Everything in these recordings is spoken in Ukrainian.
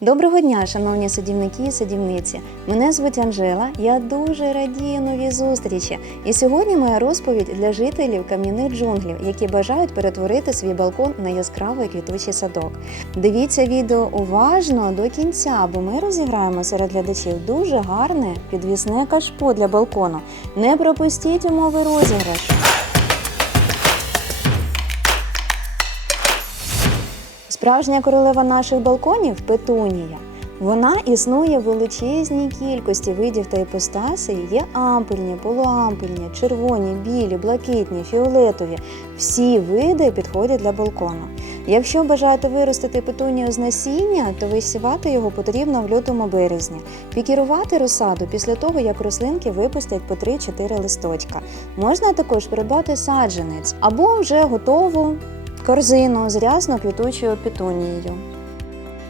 Доброго дня, шановні садівники і садівниці. Мене звуть Анжела. Я дуже радію новій зустрічі. І сьогодні моя розповідь для жителів кам'яних джунглів, які бажають перетворити свій балкон на яскравий квітучий садок. Дивіться відео уважно до кінця, бо ми розіграємо серед глядачів дуже гарне підвісне кашпо для балкону. Не пропустіть умови розіграшу. Справжня королева наших балконів петунія. Вона існує в величезній кількості видів та іпостасей. Є ампельні, полуампельні, червоні, білі, блакитні, фіолетові. Всі види підходять для балкону. Якщо бажаєте виростити петунію з насіння, то висівати його потрібно в лютому березні. Пікірувати розсаду після того, як рослинки випустять по 3-4 листочка. Можна також придбати саджанець або вже готову корзину з рясно квітучою петунією.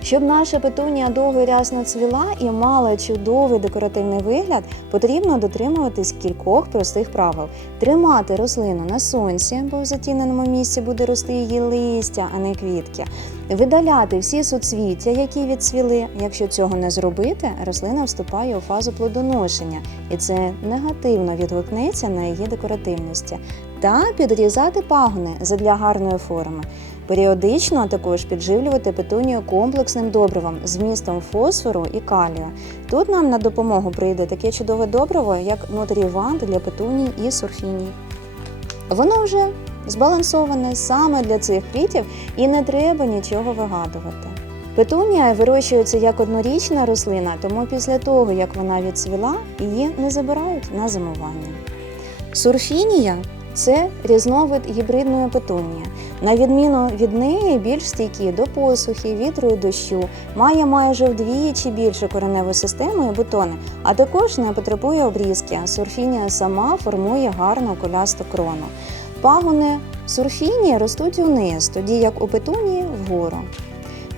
Щоб наша петунія довго і рясно цвіла і мала чудовий декоративний вигляд, потрібно дотримуватись кількох простих правил: тримати рослину на сонці, бо в затіненому місці буде рости її листя, а не квітки. Видаляти всі суцвіття, які відцвіли. Якщо цього не зробити, рослина вступає у фазу плодоношення, і це негативно відгукнеться на її декоративності. Та підрізати пагони задля гарної форми. Періодично також підживлювати петунію комплексним добривом з вмістом фосфору і калію. Тут нам на допомогу прийде таке чудове добриво, як нутрівант для петуній і сурфіній. Воно вже збалансоване саме для цих квітів і не треба нічого вигадувати. Петунія вирощується як однорічна рослина, тому після того, як вона відцвіла, її не забирають на зимування. Сурфінія це різновид гібридної петунії. На відміну від неї, більш стійкі до посухи, вітру і дощу, має майже вдвічі більшу кореневу систему і бутони, а також не потребує обрізки. Сурфінія сама формує гарну колясту крону. Пагони сурфінії ростуть униз, тоді як у петунії вгору.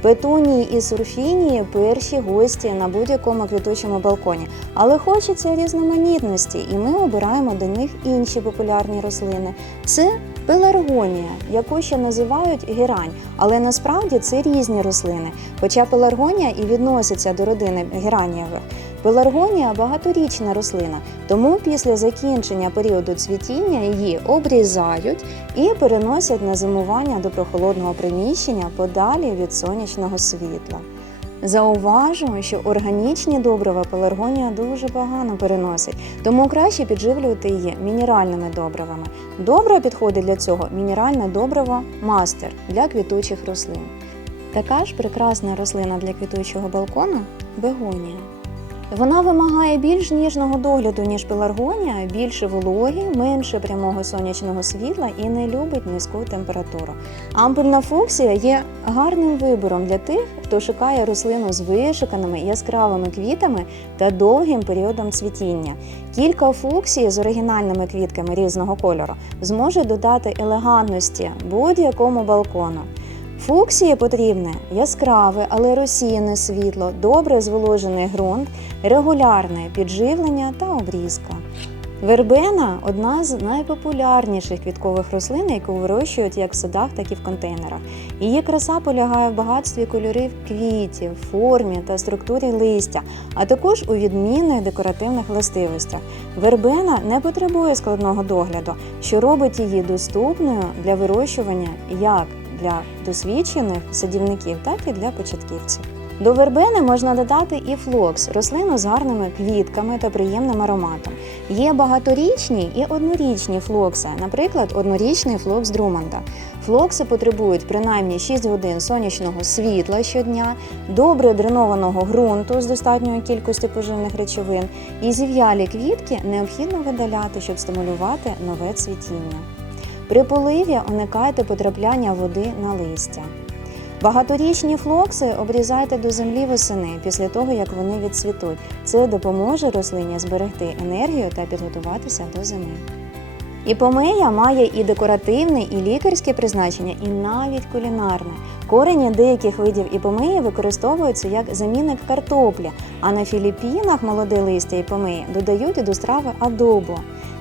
Петунії і сурфінії перші гості на будь-якому квітучому балконі, але хочеться різноманітності, і ми обираємо до них інші популярні рослини. Це пеларгонія, яку ще називають герань, але насправді це різні рослини. Хоча пеларгонія і відноситься до родини геранієвих. Пеларгонія багаторічна рослина, тому після закінчення періоду цвітіння її обрізають і переносять на зимування до прохолодного приміщення подалі від сонячного світла. Зауважу, що органічні добрива пеларгонія дуже погано переносить, тому краще підживлювати її мінеральними добривами. Добре підходить для цього мінеральне добриво мастер для квітучих рослин. Така ж прекрасна рослина для квітучого балкону бегонія. Вона вимагає більш ніжного догляду, ніж пеларгонія, більше вологи, менше прямого сонячного світла і не любить низьку температуру. Ампельна фуксія є гарним вибором для тих, хто шукає рослину з вишуканими яскравими квітами та довгим періодом цвітіння. Кілька фуксій з оригінальними квітками різного кольору зможе додати елегантності будь-якому балкону. Фуксії потрібне яскраве, але розсіяне світло, добре зволожений ґрунт, регулярне підживлення та обрізка. Вербена одна з найпопулярніших квіткових рослин, яку вирощують як в садах, так і в контейнерах. Її краса полягає в багатстві кольорів квітів, формі та структурі листя, а також у відмінних декоративних властивостях. Вербена не потребує складного догляду, що робить її доступною для вирощування як для досвідчених садівників, так і для початківців. До вербени можна додати і флокс, рослину з гарними квітками та приємним ароматом. Є багаторічні і однорічні флокси, наприклад, однорічний флокс Друмонда. Флокси потребують принаймні 6 годин сонячного світла щодня, добре дренованого ґрунту з достатньою кількістю поживних речовин, і зів'ялі квітки необхідно видаляти, щоб стимулювати нове цвітіння. При поливі уникайте потрапляння води на листя. Багаторічні флокси обрізайте до землі восени після того, як вони відцвітуть. Це допоможе рослині зберегти енергію та підготуватися до зими. Іпомея має і декоративне, і лікарське призначення, і навіть кулінарне. Корені деяких видів іпомеї використовуються як замінник картоплі, а на Філіппінах молоде листя іпомеї додають до страви адобо.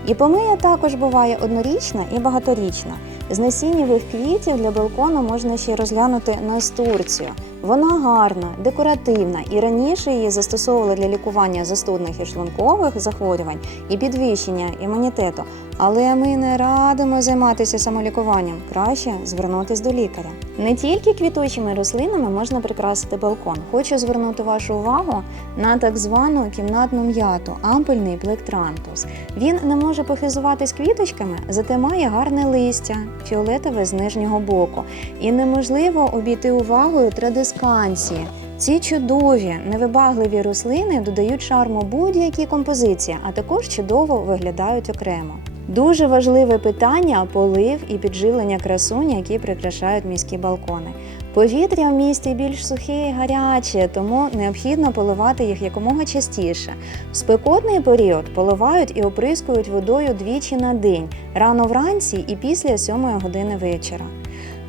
Іпомея також буває однорічна і багаторічна. З насіннєвих квітів для балкону можна ще розглянути настурцію. Вона гарна, декоративна і раніше її застосовували для лікування застудних і шлункових захворювань і підвищення імунітету. Але ми не радимо займатися самолікуванням. Краще звернутись до лікаря. Не тільки квітучими рослинами можна прикрасити балкон. Хочу звернути вашу увагу на так звану кімнатну м'яту ампельний плектрантус. Він не може похизуватись квіточками, зате має гарне листя, фіолетове з нижнього боку. І неможливо обійти увагою традисканції. Ці чудові, невибагливі рослини додають шарму будь-якій композиції, а також чудово виглядають окремо. Дуже важливе питання полив і підживлення красунь, які прикрашають міські балкони. Повітря в місті більш сухе і гаряче, тому необхідно поливати їх якомога частіше. В спекотний період поливають і оприскують водою двічі на день, рано вранці і після 7 години вечора.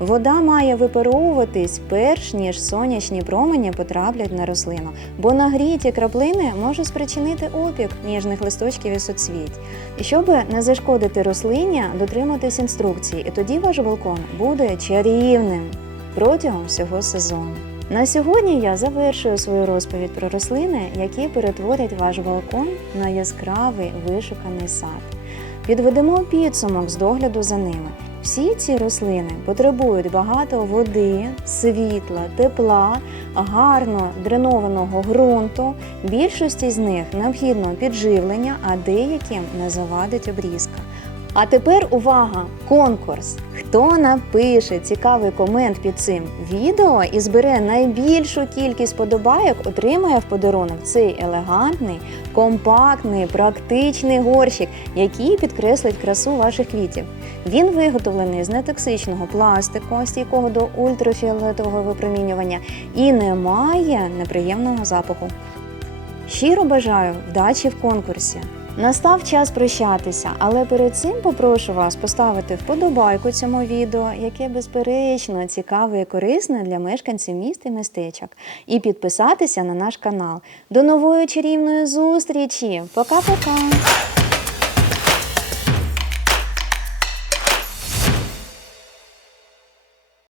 Вода має випаровуватись перш ніж сонячні промені потраплять на рослину, бо нагріті краплини можуть спричинити опік ніжних листочків і соцвіть. І щоб не зашкодити рослині, дотримуйтесь інструкції, і тоді ваш балкон буде чарівним протягом всього сезону. На сьогодні я завершую свою розповідь про рослини, які перетворять ваш балкон на яскравий вишуканий сад. Підведемо підсумок з догляду за ними. Всі ці рослини потребують багато води, світла, тепла, гарно дренованого ґрунту. Більшості з них необхідно підживлення, а деяким не завадить обрізка. А тепер увага! Конкурс! Хто напише цікавий комент під цим відео і збере найбільшу кількість подобайок, отримає в подарунок цей елегантний, компактний, практичний горщик, який підкреслить красу ваших квітів. Він виготовлений з нетоксичного пластику, стійкого до ультрафіолетового випромінювання і не має неприємного запаху. Щиро бажаю вдачі в конкурсі. Настав час прощатися, але перед цим попрошу вас поставити вподобайку цьому відео, яке безперечно цікаве і корисне для мешканців міст і містечок, і підписатися на наш канал. До нової чарівної зустрічі! Пока-пока!